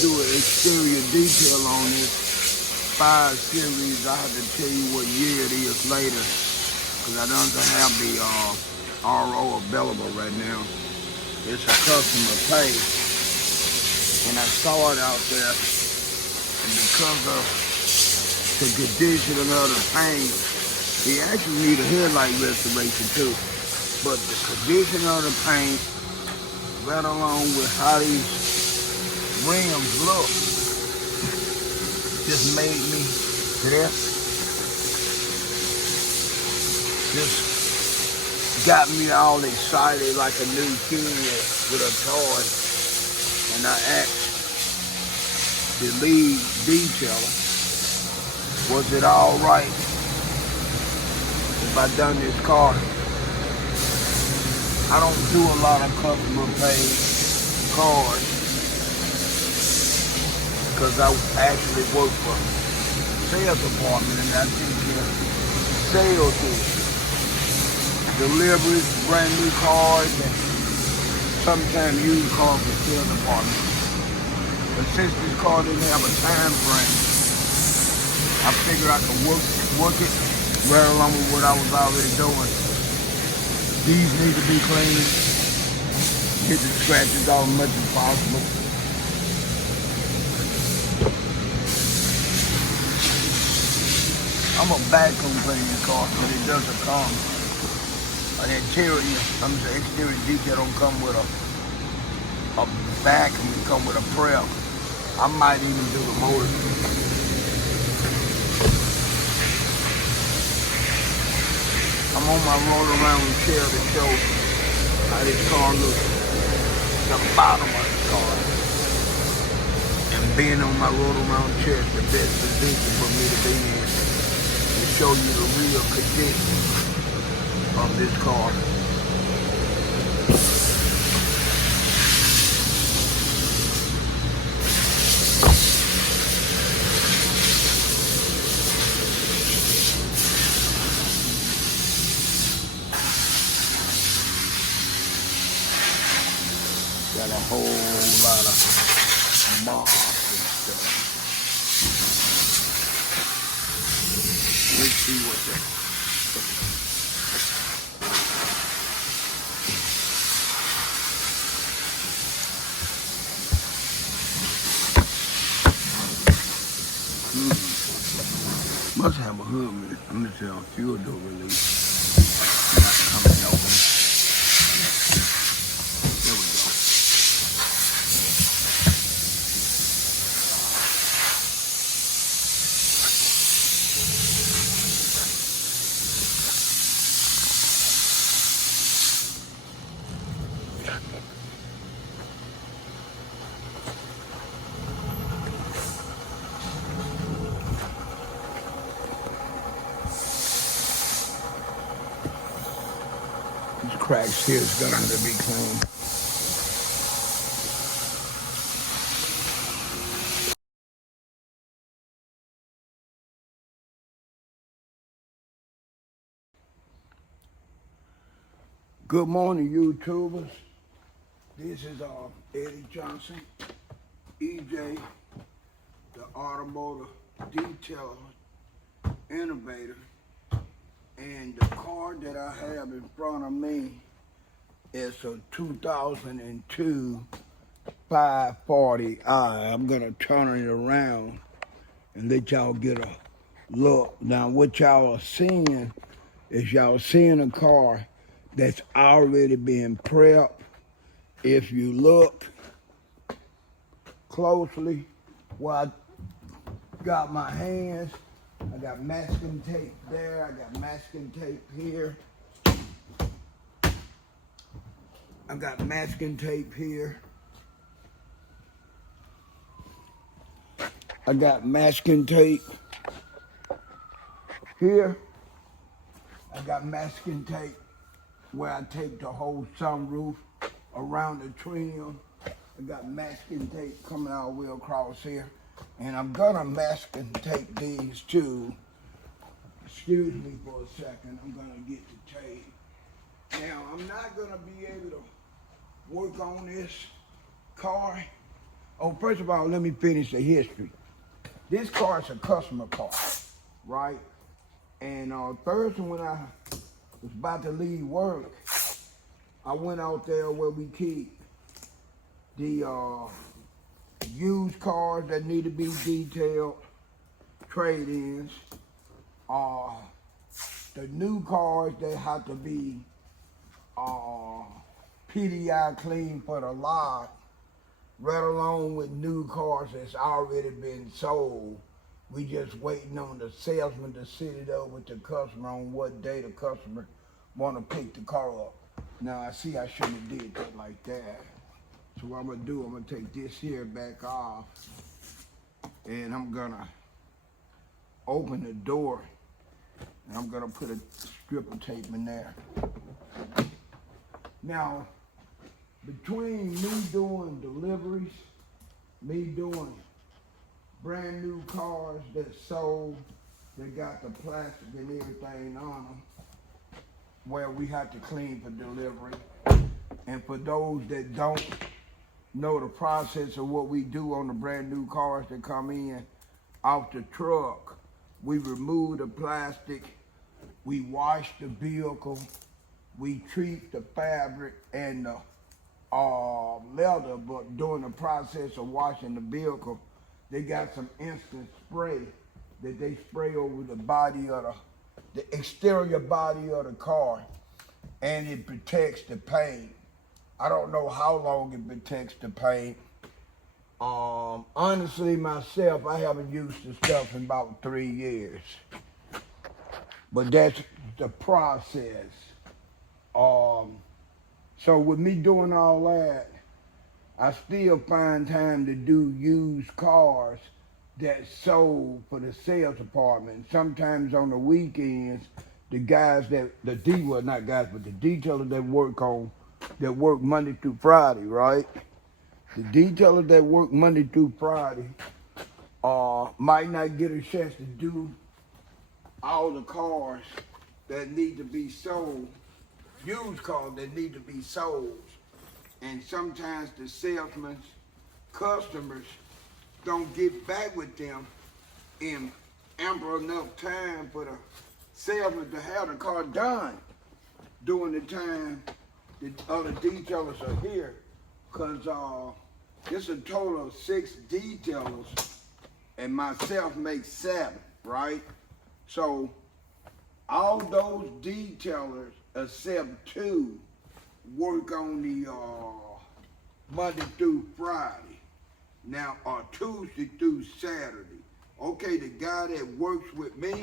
do an exterior detail on this 5 Series. I have to tell you what year it is later, because I don't have the RO available right now. It's a customer pay, and I saw it out there, and because of the condition of the paint, he actually need a headlight restoration too. But the condition of the paint, right along with how these rims look, just made me just got me all excited like a new kid with a toy. And I asked the lead detailer, was it all right if I done this car? I don't do a lot of customer paid cars because I actually work for sales department, and I take care of sales deliveries, brand new cars, and sometimes used cars for sales department. But since this car didn't have a time frame, I figured I could work it right along with what I was already doing. These need to be cleaned, get the scratches off as much as possible. I'm a vacuum cleaning car, but it doesn't come. An exterior detail don't come with a vacuum, it come with a prep. I might even do the motor. I'm on my roll around chair to show how this car looks, the bottom of the car. And being on my roll around chair is the best position for me to be in to show you the real condition of this car. Got a whole lot of moss and stuff. Let's see what that. Must have a hood with it. I'm gonna tell fuel door release. Not coming open. There we go. These cracks here is gonna have to be cleaned. Good morning, YouTubers. This is Eddie Johnson, EJ, the automotive detailer, innovator. And the car that I have in front of me is a 2002 540i. I'm gonna turn it around and let y'all get a look. Now what y'all are seeing is y'all seeing a car that's already been prepped. If you look closely, where I got my hands, I got masking tape there, I got masking tape here. I got masking tape here. I got masking tape here. I got masking tape where I take the whole sunroof around the trim. I got masking tape coming all the way across here. And I'm gonna masking tape these too. Excuse me for a second, I'm gonna get the tape. Now, I'm not gonna be able to work on this car Oh, first of all, let me finish the history. This car is a customer car, right? And Thursday when I was about to leave work, I went out there where we keep the used cars that need to be detailed, trade-ins, the new cars that have to be PDI clean for the lot, right along with new cars that's already been sold. We just waiting on the salesman to sit it up with the customer on what day the customer want to pick the car up. Now I see I shouldn't have did that like that. So what I'm gonna do, I'm gonna take this here back off, and I'm gonna open the door, and I'm gonna put a strip of tape in there. Now, between me doing deliveries, me doing brand new cars that sold, that got the plastic and everything on them, where we have to clean for delivery. And for those that don't know the process of what we do on the brand new cars that come in off the truck, we remove the plastic, we wash the vehicle, we treat the fabric and the leather, but during the process of washing the vehicle, they got some instant spray that they spray over the body of the exterior body of the car, and it protects the paint. I don't know how long it protects the paint. Honestly, myself, I haven't used the stuff in about 3 years. But that's the process. So with me doing all that, I still find time to do used cars that sold for the sales department. Sometimes on the weekends, the guys not guys, but the detailers that work Monday through Friday, right? The detailers that work Monday through Friday might not get a chance to do all the cars that need to be sold, used cars that need to be sold. And sometimes the salesmen's customers don't get back with them in ample enough time for the salesman to have the car done during the time the other detailers are here. Because it's a total of 6 detailers and myself makes 7, right? So all those detailers except 2 work on the Monday through Friday. Now, or Tuesday through Saturday. Okay, the guy that works with me,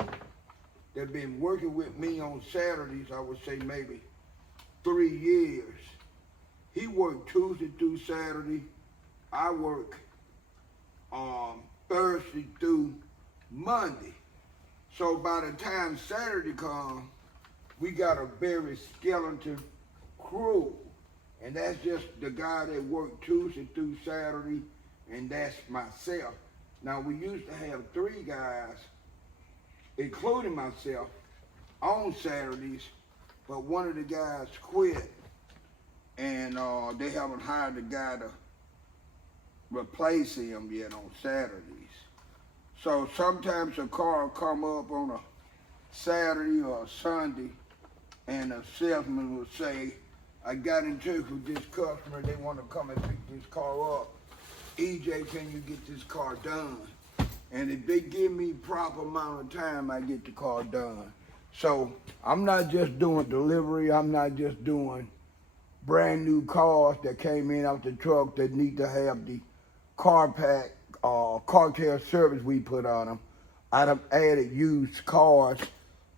that been working with me on Saturdays, I would say maybe 3 years. He worked Tuesday through Saturday. I work Thursday through Monday. So by the time Saturday comes, we got a very skeleton crew. And that's just the guy that worked Tuesday through Saturday, and that's myself. Now, we used to have 3 guys, including myself, on Saturdays, but one of the guys quit, and they haven't hired a guy to replace him yet on Saturdays. So sometimes a car will come up on a Saturday or a Sunday, and a salesman will say, I got in touch with this customer, they want to come and pick this car up. EJ, can you get this car done? And if they give me proper amount of time, I get the car done. So I'm not just doing delivery, I'm not just doing brand new cars that came in out the truck that need to have the car pack, car care service we put on them. I'd have added used cars,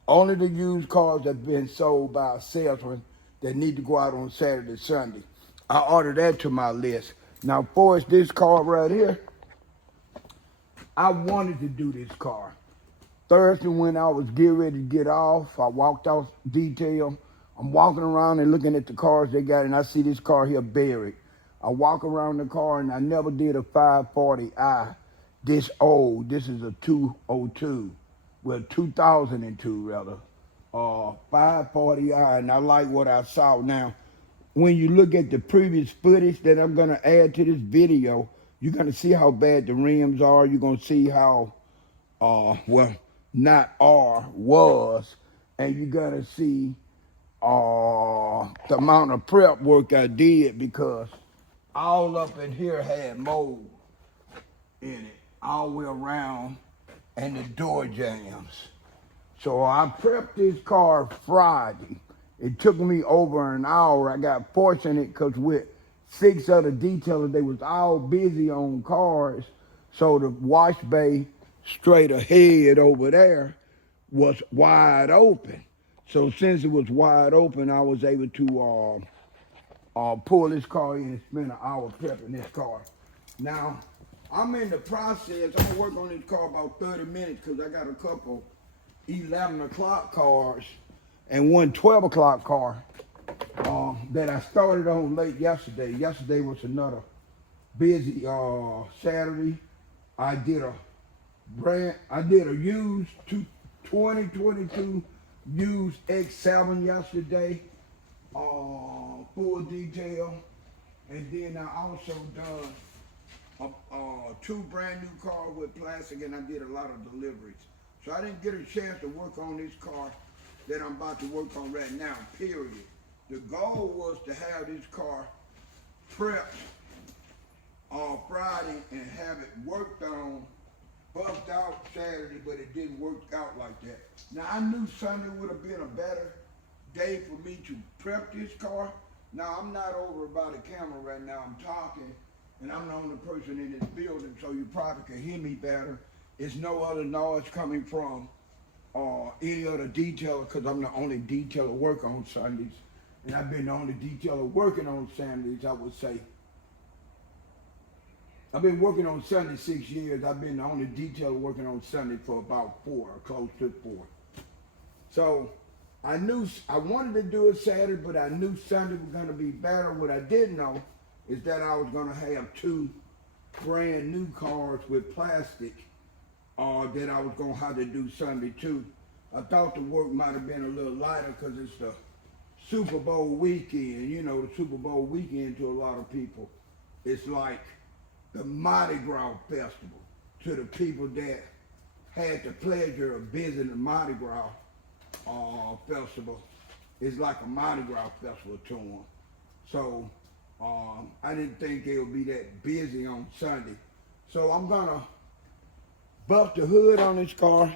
only the used cars that have been sold by a salesman that need to go out on Saturday, Sunday. I ordered that to my list. Now, for us, this car right here, I wanted to do this car. Thursday, when I was getting ready to get off, I walked off detail. I'm walking around and looking at the cars they got, and I see this car here buried. I walk around the car, and I never did a 540i this old. This is a 202, well, 2002 rather. 540i, and I like what I saw. Now, when you look at the previous footage that I'm gonna add to this video, You're gonna see how bad the rims are. You're gonna see how, well, not are, was, and you're gonna see the amount of prep work I did because all up in here had mold in it, all the way around, and the door jams. So I prepped this car Friday. It took me over an hour. I got fortunate because with 6 other detailers, they was all busy on cars. So the wash bay straight ahead over there was wide open. So since it was wide open, I was able to pull this car in and spend an hour prepping this car. Now, I'm in the process. I'm gonna work on this car about 30 minutes because I got a couple 11 o'clock cars and one 12 o'clock car that I started on late yesterday. Yesterday was another busy Saturday. I did a used 2022 used X7 yesterday, full detail, and then I also done 2 brand new cars with plastic, and I did a lot of deliveries. So I didn't get a chance to work on this car that I'm about to work on right now, period. The goal was to have this car prepped on Friday and have it worked on, buffed out Saturday, but it didn't work out like that. Now I knew Sunday would have been a better day for me to prep this car. Now I'm not over by the camera right now, I'm talking, and I'm the only person in this building, so you probably can hear me better. There's no other noise coming from any other detailer because I'm the only detailer work on Sundays. And I've been the only detailer working on Sundays, I would say. I've been working on Sunday 6 years. I've been the only detailer working on Sunday for about 4, close to 4. So I knew I wanted to do it Saturday, but I knew Sunday was gonna be better. What I didn't know is that I was gonna have 2 brand new cars with plastic that I was gonna have to do Sunday too. I thought the work might have been a little lighter because it's the Super Bowl weekend. You know, the Super Bowl weekend to a lot of people, it's like the Mardi Gras festival to the people that had the pleasure of visiting the Mardi Gras festival. It's like a Mardi Gras festival to them. So I didn't think they would be that busy on Sunday. So I'm gonna buff the hood on this car.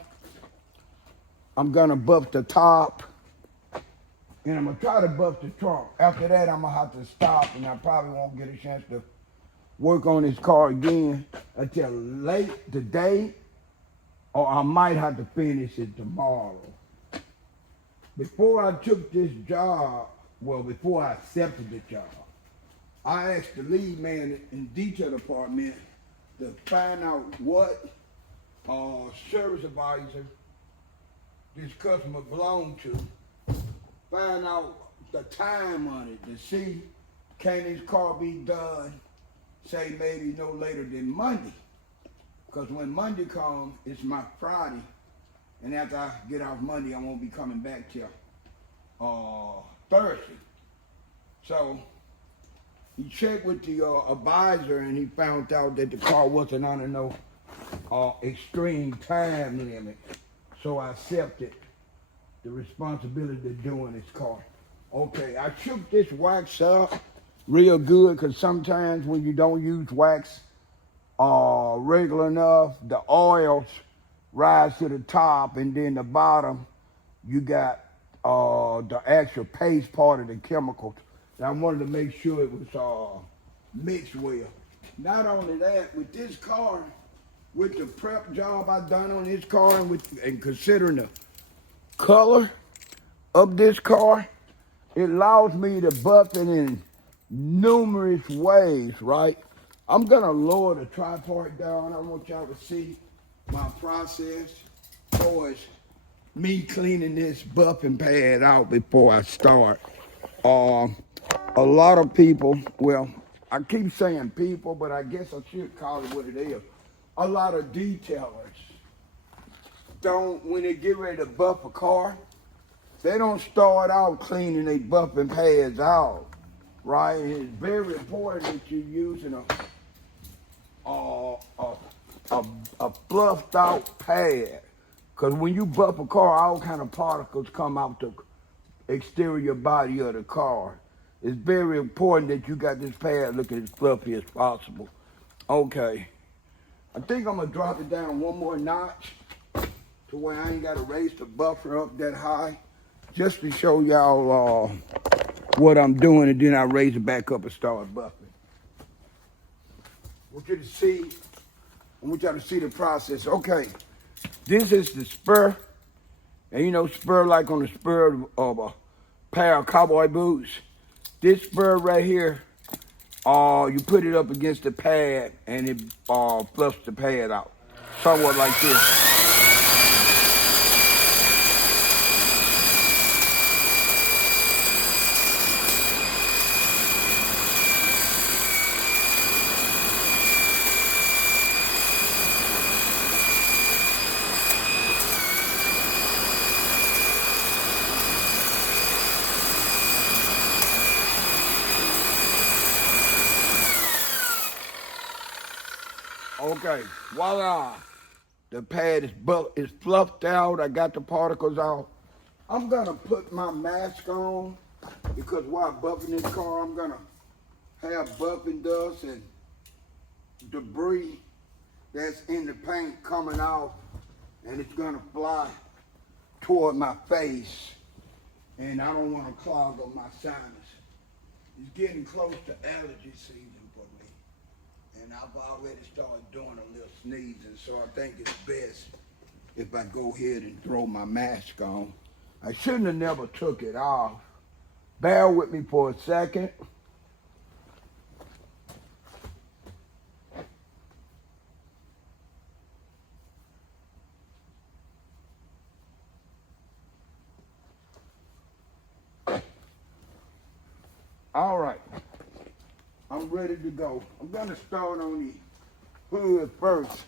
I'm gonna buff the top. And I'm gonna try to buff the trunk. After that, I'm gonna have to stop, and I probably won't get a chance to work on this car again until late today, or I might have to finish it tomorrow. Before I took this job, well, before I accepted the job, I asked the lead man in the detail department to find out what service advisor this customer belonged to, find out the time on it to see can this car be done, say maybe no later than Monday. Because when Monday comes, it's my Friday, and after I get off Monday, I won't be coming back till Thursday. So he checked with the advisor, and he found out that the car wasn't under no extreme time limit. So I accepted the responsibility of doing this car. Okay, I shook this wax up real good because sometimes when you don't use wax regular enough, the oils rise to the top, and then the bottom you got the actual paste part of the chemicals. And I wanted to make sure it was mixed well. Not only that, with this car, with the prep job I done on this car, and considering the color of this car, it allows me to buff it in numerous ways, right? I'm gonna lower the tripod down. I want y'all to see my process towards me cleaning this buffing pad out before I start. A lot of people, well, I keep saying people, but I guess I should call it what it is. A lot of detailers don't, when they get ready to buff a car, they don't start out cleaning their buffing pads out, right? And it's very important that you're using uh, a, a fluffed out pad. Because when you buff a car, all kind of particles come out the exterior body of the car. It's very important that you got this pad looking as fluffy as possible. Okay. I think I'm going to drop it down one more notch to where I ain't got to raise the buffer up that high. Just to show y'all what I'm doing, and then I raise it back up and start buffing. I want y'all to see the process. Okay, this is the spur. And you know, spur like on the spur of a pair of cowboy boots. This spur right here, you put it up against the pad and it fluffs the pad out. Somewhat like this. Okay, voila. The pad is fluffed out. I got the particles out. I'm gonna put my mask on because while buffing this car, I'm gonna have buffing dust and debris that's in the paint coming off, and it's gonna fly toward my face, and I don't want to clog up my sinus. It's getting close to allergy season for me. And I've already started doing a little sneezing, so I think it's best if I go ahead and throw my mask on. I shouldn't have never took it off. Bear with me for a second. All right. I'm ready to go. I'm gonna start on the hood first.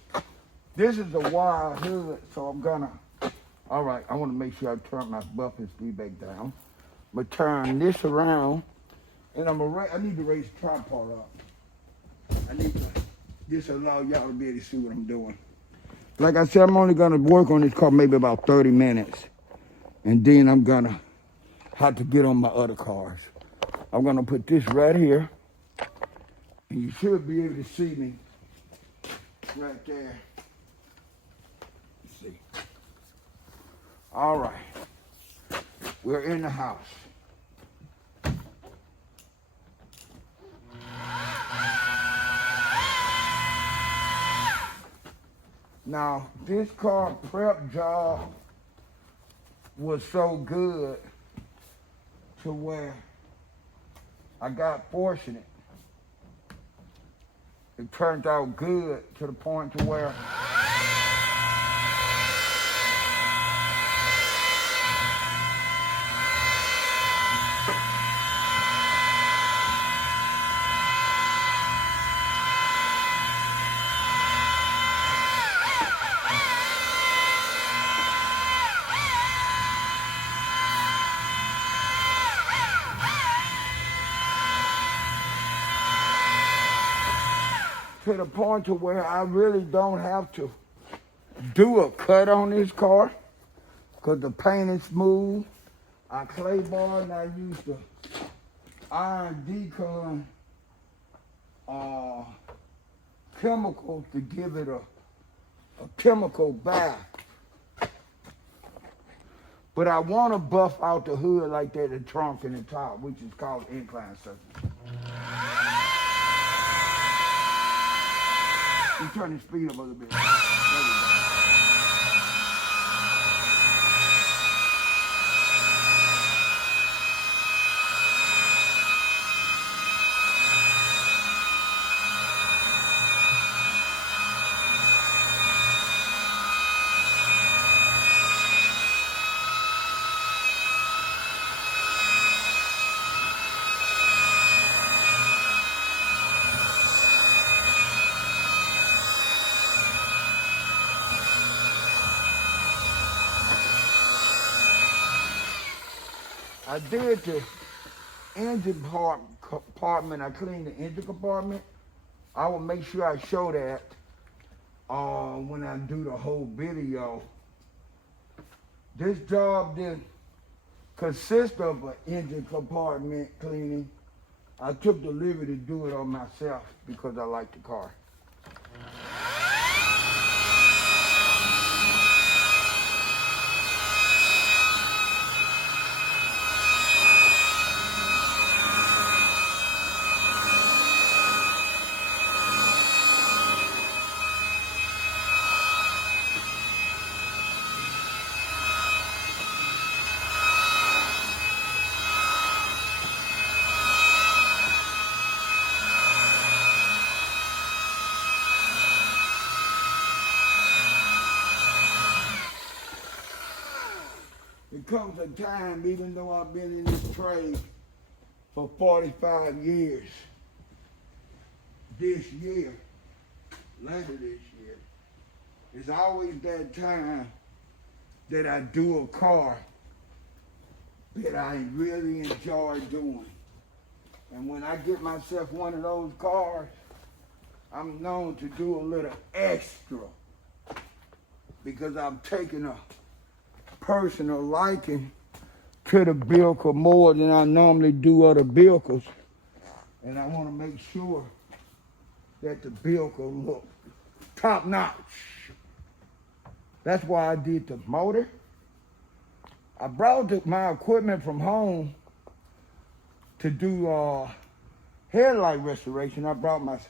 This is a wide hood, so all right, I wanna make sure I turn my buffing speed back down. I'm gonna turn this around, and I need to raise the tripod up. I need to just allow y'all to be able to see what I'm doing. Like I said, I'm only gonna work on this car maybe about 30 minutes, and then I'm gonna have to get on my other cars. I'm gonna put this right here. And you should be able to see me right there. Let's see. All right. We're in the house. Now, this car prep job was so good to where I got fortunate. It turned out good to the point to where I really don't have to do a cut on this car because the paint is smooth. I clay bar and I use the iron decon chemicals to give it a chemical bath. But I want to buff out the hood like that, the trunk and the top, which is called incline surface. I'm trying to speed up a little bit. There we go. I did the engine compartment. I cleaned the engine compartment. I will make sure I show that when I do the whole video. This job didn't consist of an engine compartment cleaning. I took the liberty to do it on myself because I like the car. It comes a time, even though I've been in this trade for 45 years, this year, later this year, it's always that time that I do a car that I really enjoy doing. And when I get myself one of those cars, I'm known to do a little extra because I'm taking a personal liking to the vehicle more than I normally do other vehicles, and I want to make sure that the vehicle looks top notch. That's why I did the motor. I brought my equipment from home to do headlight restoration. I brought my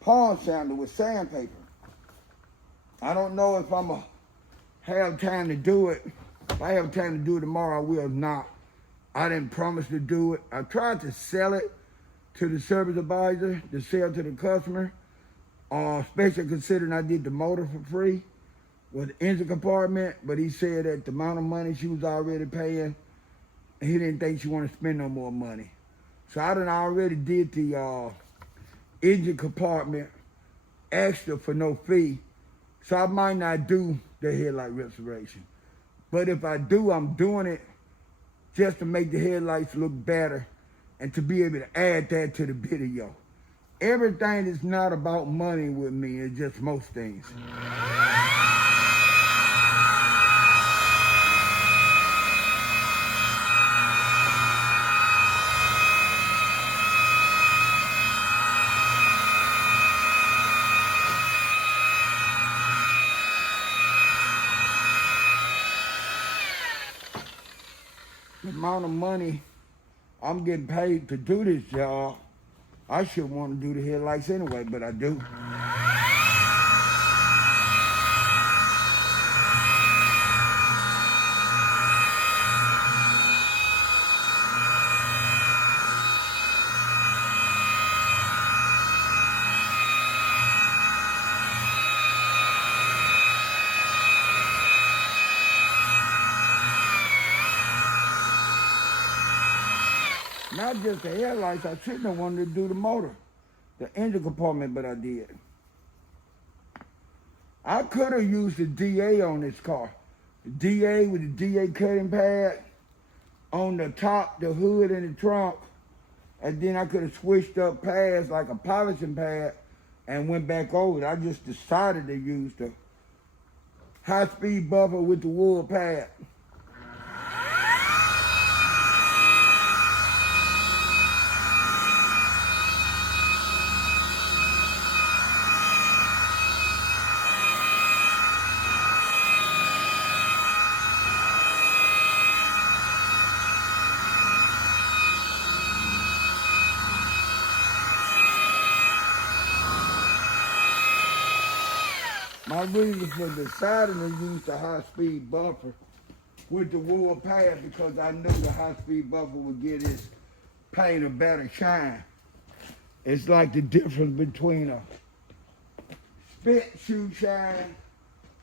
pawn sander with sandpaper. I don't know if I'm have time to do it. If I have time to do it tomorrow, I will not. I didn't promise to do it. I tried to sell it to the service advisor, to sell to the customer, especially considering I did the motor for free with the engine compartment, but he said that the amount of money she was already paying, he didn't think she wanted to spend no more money. So I done already did the engine compartment extra for no fee. So I might not do the headlight restoration. But if I do, I'm doing it just to make the headlights look better and to be able to add that to the video. Everything is not about money with me, it's just most things. The amount of money I'm getting paid to do this job, I should want to do the headlights anyway, but I do. Not just the headlights, I shouldn't have wanted to do the motor, the engine compartment, but I did. I could have used the DA on this car. The DA with the DA cutting pad on the top, the hood, and the trunk. And then I could have switched up pads like a polishing pad and went back over it. I just decided to use the high-speed buffer with the wool pad. My reason for deciding to use the high-speed buffer with the wool pad because I knew the high-speed buffer would give this paint a better shine. It's like the difference between a spit shoe shine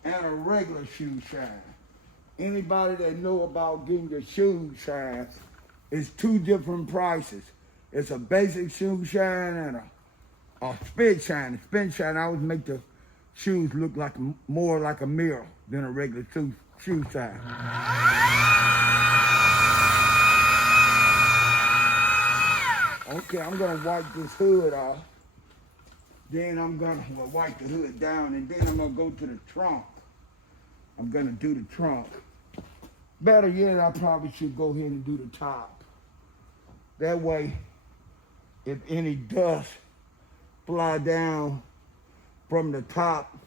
and a regular shoe shine. Anybody that know about getting the shoe shine, it's two different prices. It's a basic shoe shine and a spit shine. The spit shine, I always make the shoes look like more like a mirror than a regular shoe shine. Okay, I'm gonna wipe this hood off. Then I'm gonna wipe the hood down, and then I'm gonna go to the trunk. I'm gonna do the trunk. Better yet, I probably should go ahead and do the top. That way, if any dust fly down from the top,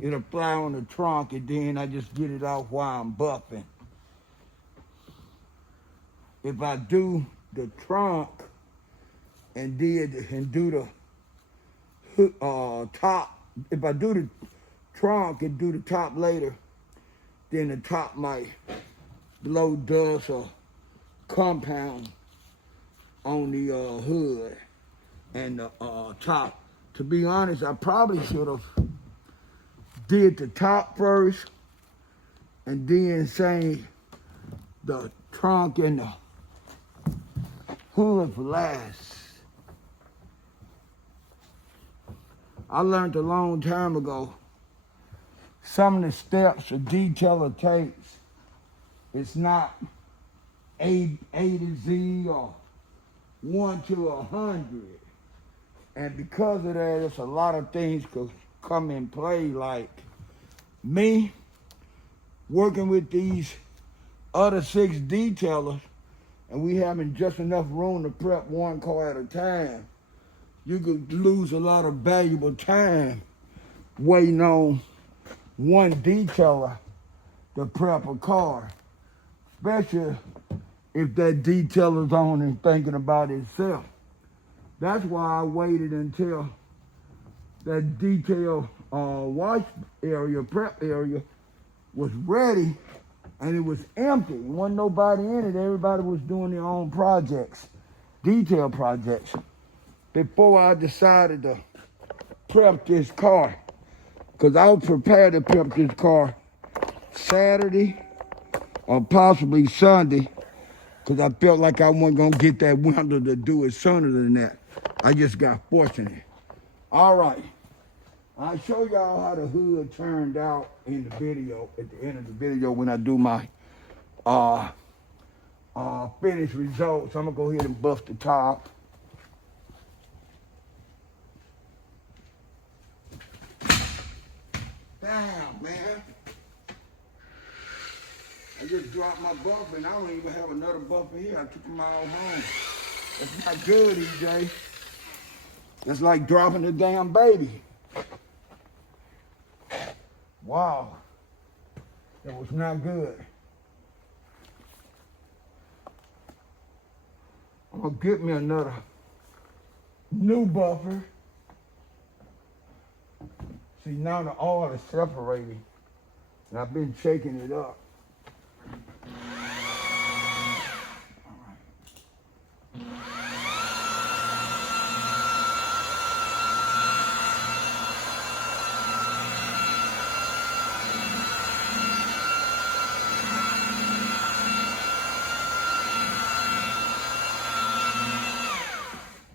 it'll fly on the trunk, and then I just get it off while I'm buffing. If I do the trunk and do the top, if I do the trunk and do the top later, then the top might blow dust or compound on the hood and the top. To be honest, I probably should have did the top first and then say the trunk and the hood for last. I learned a long time ago, some of the steps a detailer takes, it's not A to Z or 1 to 100. And because of that, there's a lot of things could come in play, like me working with these other 6 detailers, and we having just enough room to prep one car at a time. You could lose a lot of valuable time waiting on one detailer to prep a car, especially if that detailer's on and thinking about itself. That's why I waited until that detail wash area, prep area, was ready and it was empty. There wasn't nobody in it. Everybody was doing their own projects, detail projects, before I decided to prep this car. Because I was prepared to prep this car Saturday or possibly Sunday, because I felt like I wasn't going to get that window to do it sooner than that. I just got fortunate. All right. I'll show y'all how the hood turned out in the video, at the end of the video when I do my finished results. I'm going to go ahead and buff the top. Damn, man. I just dropped my buffer and I don't even have another buffer here. I took them all home. That's not good, EJ. That's like dropping a damn baby. Wow. That was not good. I'm gonna get me another new buffer. See, now the oil is separating, and I've been shaking it up.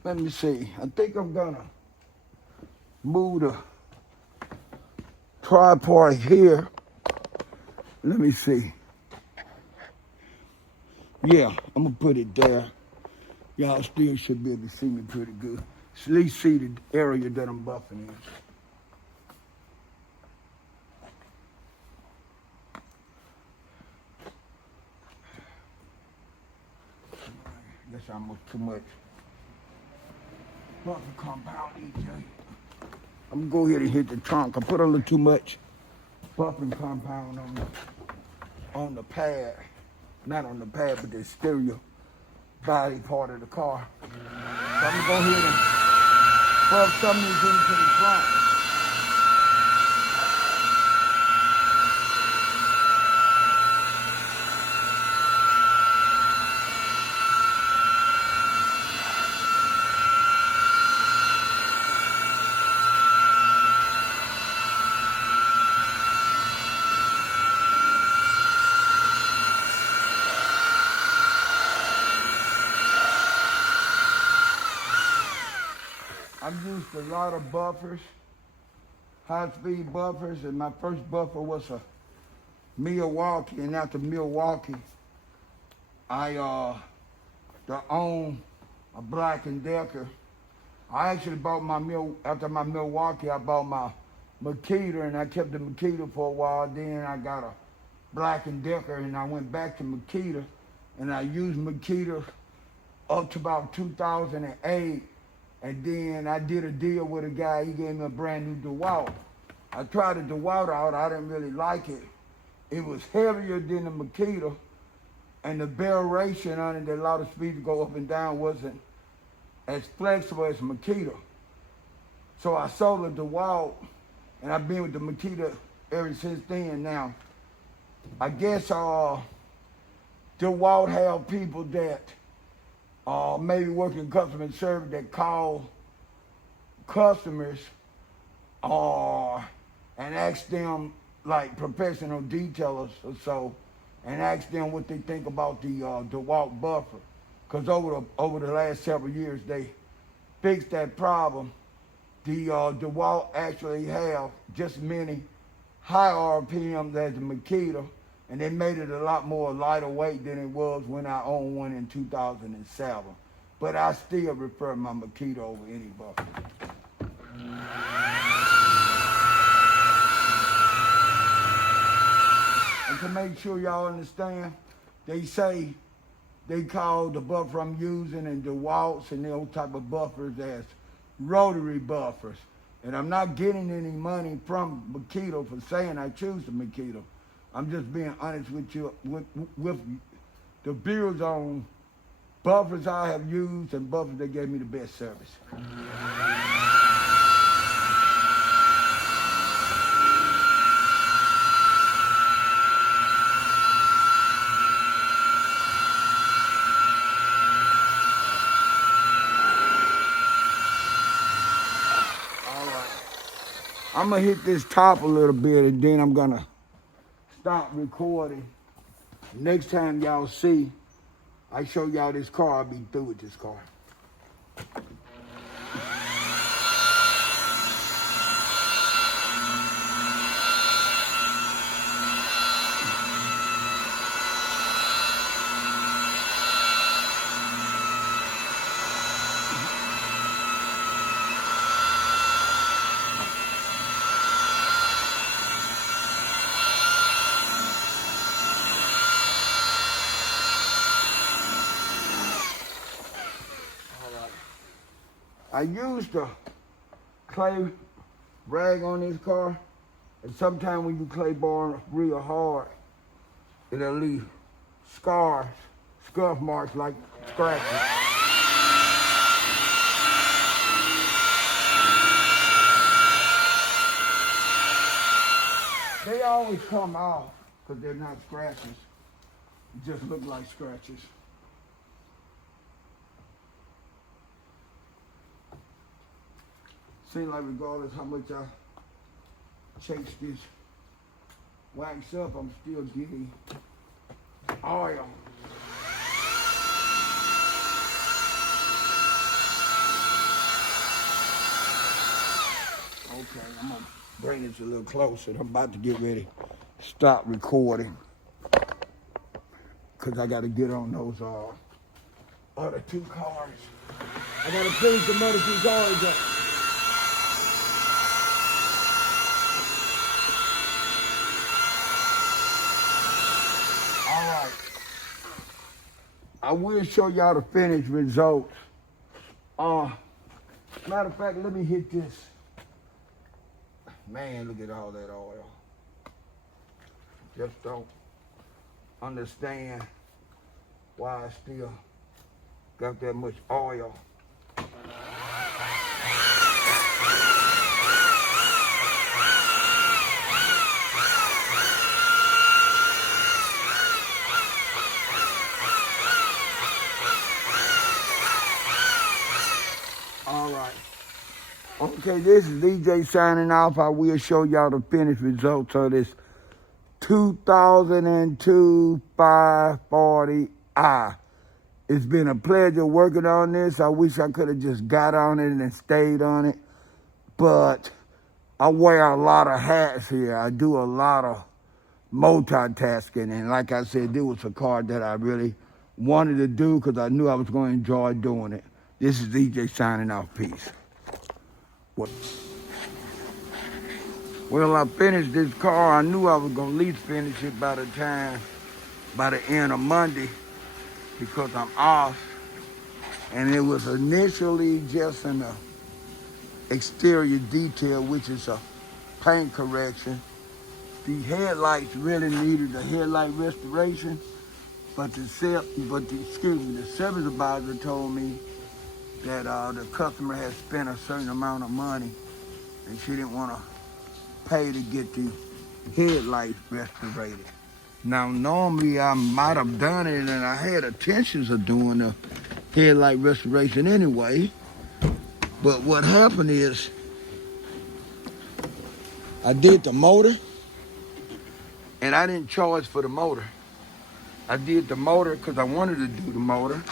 Let me see. I think I'm gonna move the tripod here. Let me see. Yeah, I'm gonna put it there. Y'all still should be able to see me pretty good. At least see the area that I'm buffing in. That's almost too much buffer compound, EJ. I'm gonna go ahead and hit the trunk. I put a little too much buffing compound on the pad. Not on the pad, but the stereo body part of the car. So I'm gonna go ahead and buff some of these into the trunk. I've used a lot of buffers, high-speed buffers, and my first buffer was a Milwaukee, and after Milwaukee, I own a Black & Decker I actually bought after my Milwaukee, I bought my Makita, and I kept the Makita for a while. Then I got a Black & Decker, and I went back to Makita, and I used Makita up to about 2008, and then I did a deal with a guy. He gave me a brand new DeWalt. I tried the DeWalt out. I didn't really like it. It was heavier than the Makita, and the barrel ratio on it, that allowed the speed to go up and down, wasn't as flexible as Makita. So I sold the DeWalt, and I've been with the Makita ever since then. Now, I guess DeWalt have people that maybe work in customer service that call customers and ask them, like professional detailers or so, and ask them what they think about the DeWalt buffer. Because over the last several years, they fixed that problem. The DeWalt actually have just many high RPMs as the Makita, and they made it a lot more lighter weight than it was when I owned one in 2007. But I still prefer my Makita over any buffer. And to make sure y'all understand, they say they call the buffer I'm using and DeWalt's and those type of buffers as rotary buffers. And I'm not getting any money from Makita for saying I choose the Makita. I'm just being honest with you, with the views on buffers I have used and buffers that gave me the best service. I'm gonna hit this top a little bit, and then I'm gonna stop recording. Next time y'all see I show y'all this car, I'll be through with this car. I used a clay rag on this car, and sometimes when you clay bar real hard, it'll leave scars, scuff marks like scratches. They always come off because they're not scratches. It just look like scratches. Seems like regardless how much I chase this wax up, I'm still getting oil. Okay, I'm gonna bring this a little closer. I'm about to get ready to stop recording because I gotta get on those other two cars. I gotta finish the other two cars up. I will show y'all the finished results. Matter of fact, let me hit this. Man, look at all that oil. Just don't understand why I still got that much oil. Okay, this is DJ signing off. I will show y'all the finished results of this 2002 540i. It's been a pleasure working on this. I wish I could have just got on it and stayed on it. But I wear a lot of hats here. I do a lot of multitasking. And like I said, this was a car that I really wanted to do because I knew I was going to enjoy doing it. This is DJ signing off. Peace. Well, I finished this car. I knew I was gonna at least finish it by the end of Monday because I'm off. And it was initially just an exterior detail, which is a paint correction. The headlights really needed a headlight restoration, but the service advisor told me that the customer had spent a certain amount of money and she didn't want to pay to get the headlights restorated. Now, normally I might have done it and I had intentions of doing the headlight restoration anyway, but what happened is I did the motor and I didn't charge for the motor. I did the motor because I wanted to do the motor,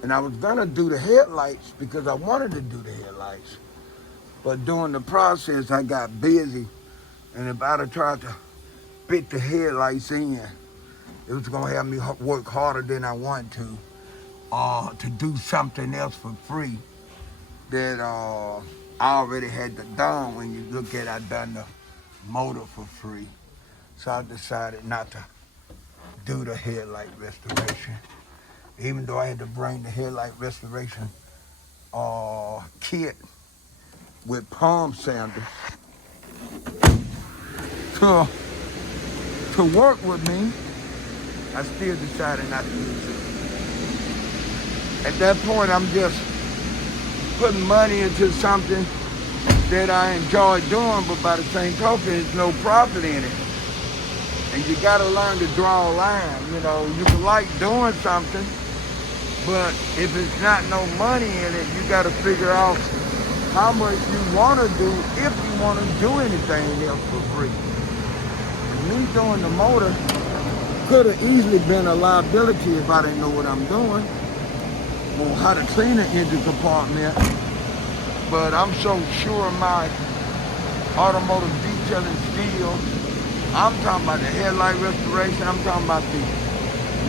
and I was gonna do the headlights because I wanted to do the headlights. But during the process, I got busy, and if I'd have tried to fit the headlights in, it was gonna have me work harder than I wanted to do something else for free that I already had done. When you look at it, I done the motor for free. So I decided not to do the headlight restoration, even though I had to bring the headlight restoration kit with palm sanders to work with me. I still decided not to use it. At that point, I'm just putting money into something that I enjoy doing, but by the same token, there's no profit in it. And you gotta learn to draw a line. You know, you can like doing something, but if it's not no money in it, you gotta figure out how much you wanna do if you wanna do anything else for free. Me doing the motor could have easily been a liability if I didn't know what I'm doing or how to clean an engine compartment. But I'm so sure of my automotive detailing skills. I'm talking about the headlight restoration, I'm talking about the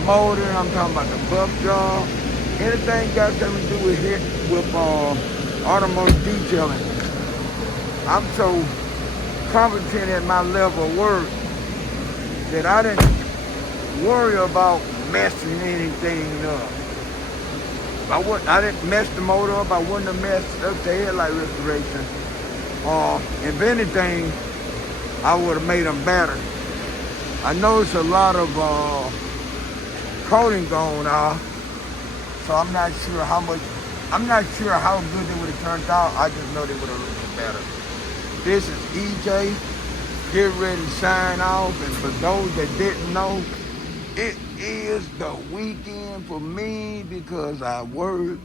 motor, I'm talking about the buff job. Anything got something to do with automotive detailing. I'm so competent at my level of work that I didn't worry about messing anything up. I didn't mess the motor up, I wouldn't have messed up the headlight restoration. If anything, I would have made them better. I noticed a lot of coating going on, so I'm not sure how good they would have turned out. I just know they would have looked better. This is EJ, get ready to sign off, and for those that didn't know, it is the weekend for me because I work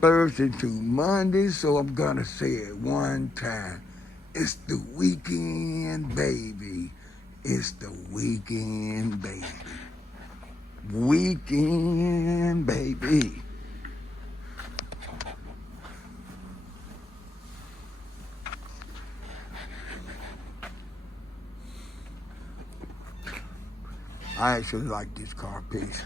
Thursday to Monday, so I'm gonna say it one time. It's the weekend, baby. It's the weekend, baby. Weekend, baby. I actually like this car piece.